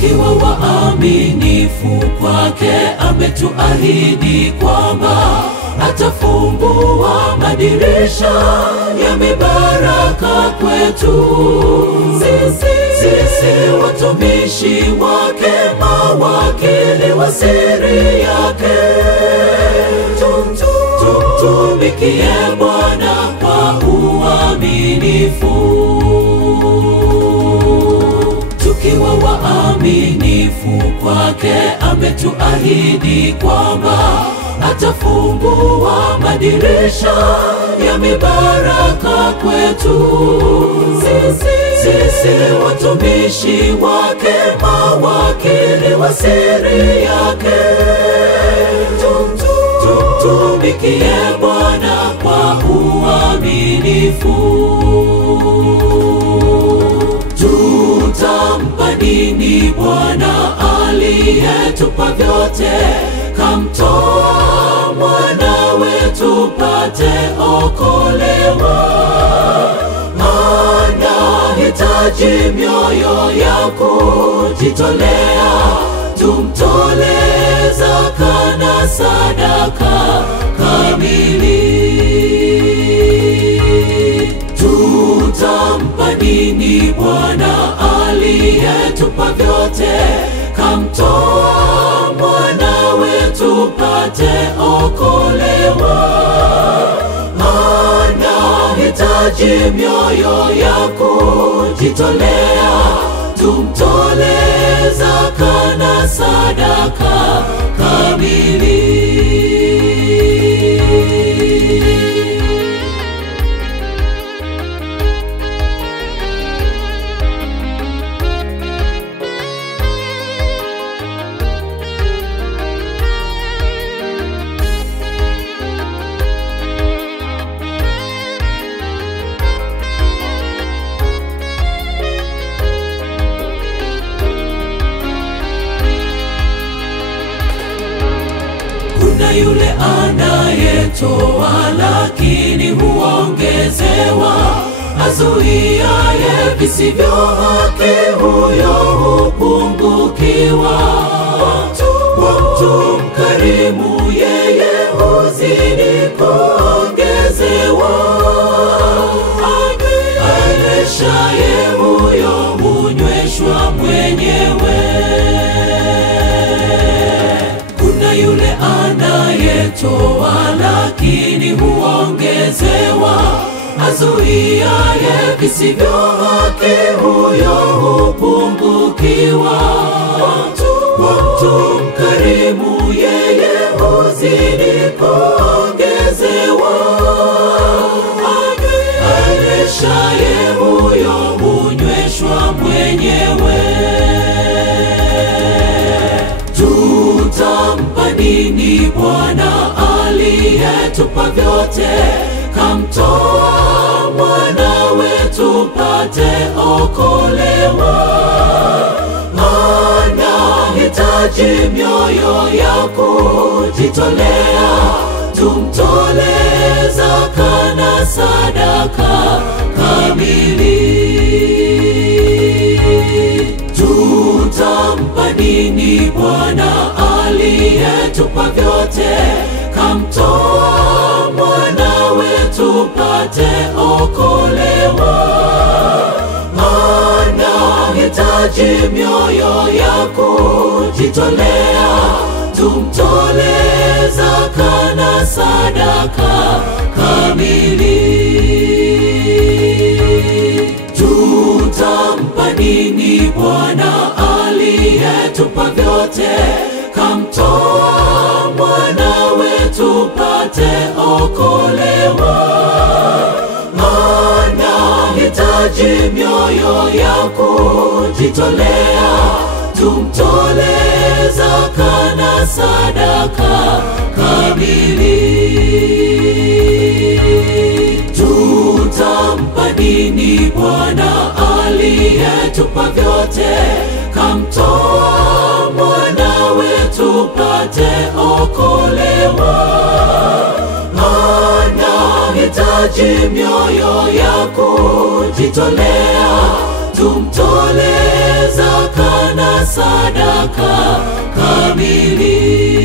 tukiwa waaminifu kwake. Ametuahidi kwamba atafungua madirisha ya mibaraka kwetu. Sisi watumishi wake, mawakili wa siri yake, tumtumikie Bwana kwa uaminifu. Tukiwa waaminifu kwake, ametuahidi kwamba atafungua madirisha ya mibaraka kwetu. Sisi watumishi wake, mawakili wa siri yake, tumtumikie Bwana kwa uaminifu. Tutampa nini Bwana aliyetupa vyote? Kamtoa mwanawe tupate okolewa. Anahitaji mioyo ya kujitolea, tumtolee zaka na sadaka kamili. Tutampa nini Bwana aliyetupa vyote? Kamtoa mwanawe tupate okolewa. Anahitaji mioyo ya kujitolea, tumtolee zaka na sadaka kamili. Kuna yule anayetoa lakini huongezewa, azuiaye visivyo haki, huyo hupungukiwa. Mtu mkarimu yeye huzidi kuongezewa, anyweshaye huyo hunyweshwa mwenyewe. Kuna yule anayetoa lakini huongezewa, azuiaye visivyo haki, huyo hupungukiwa. Mtu mkarimu yeye huzidi kuongezewa, anyweshaye huyo hunyweshwa mwenyewe. Tutampa nini Bwana aliyetupa vyote? Kamtoa mwanawe tupate okolewa. Anahitaji mioyo ya kujitolea, tumtolee zaka na sadaka kamili. Tutampa nini Bwana aliyetupa vyote? Kamtoa mwanawe tupate okolewa. Anahitaji mioyo ya kujitolea, tumtolee zaka na sadaka kamili. Tutampa nini Bwana aliyetupa vyote? Kamtoa mwanawe tupate okolewa. Anahitaji mioyo ya kujitolea, tumtolee zaka na sadaka kamili. Tutampa nini Bwana aliyetupa vyote? Kamtoa mwanawe tupate okolewa. Anahitaji mioyo ya kujitolea, tumtolee zaka na sadaka kamili.